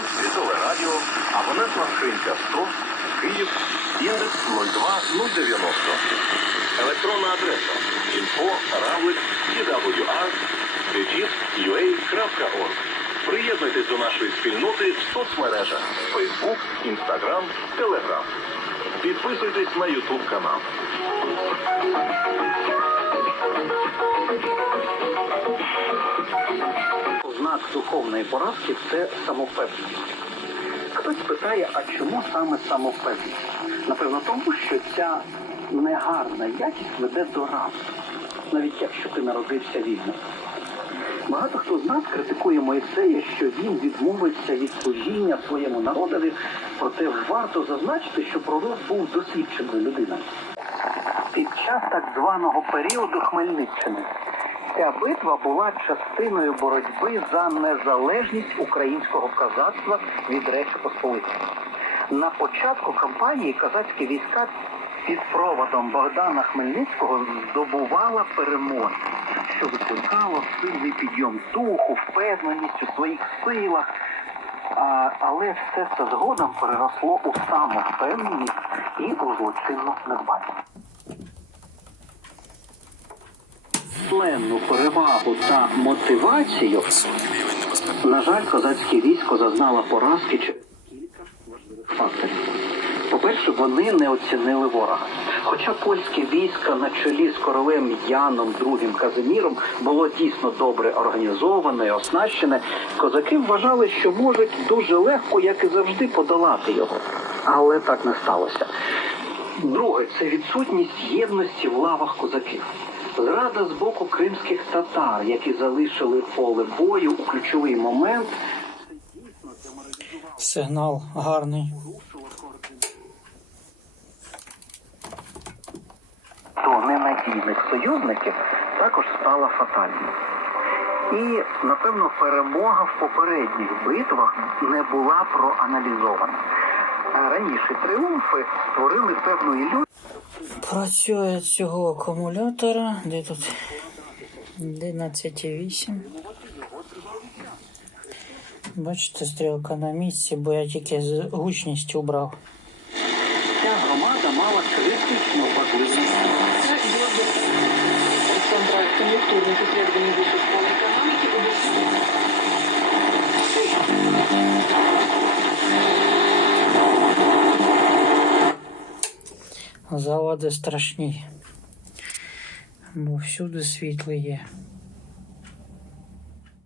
Трансвітове радіо, абонентна скринька 100, Київ, індекс 02090. Електронна адреса info равлик. Приєднуйтесь до нашої спільноти в соцмережах Facebook, Instagram, Telegram. Підписуйтесь на YouTube канал. Знак духовної поразки це самовпевненість. Хтось питає, а чому саме самовпевненість? Напевно, тому що ця негарна якість веде до рабства, навіть якщо ти народився вільним. Багато хто з нас критикує Моїсея, що він відмовився від служіння своєму народові, проте варто зазначити, що пророк був досвідченою людиною. Під час так званого періоду Хмельниччини ця битва була частиною боротьби за незалежність українського козацтва від Речі Посполитої. На початку кампанії козацькі війська під проводом Богдана Хмельницького здобувала перемоги, що викликало сильний підйом духу, впевненість у своїх силах. А, але все це згодом переросло у самовпевненість і у злочинну недбальність. Численну перевагу та мотивацію, на жаль, козацьке військо зазнало поразки через кілька важливих факторів. По-перше, вони не оцінили ворога. Хоча польське військо на чолі з королем Яном II Казиміром було дійсно добре організоване і оснащене, козаки вважали, що можуть дуже легко, як і завжди, подолати його. Але так не сталося. Друге, це відсутність єдності в лавах козаків. Зрада з боку кримських татар, які залишили поле бою у ключовий момент. Сигнал гарний. до ненадійних союзників також стала фатальною. І, напевно, перемога в попередніх битвах не була проаналізована. А раніше тріумфи створили певну ілюзію. Працює цього акумулятора. Де тут? 11,8. Бачите, стрілка на місці, бо я тільки з гучність убрав. Ця громада мала критично важливість. Центра конъюнктурных исследований высшей школы экономики УБС. Заводи страшні. Бо всюди світло є.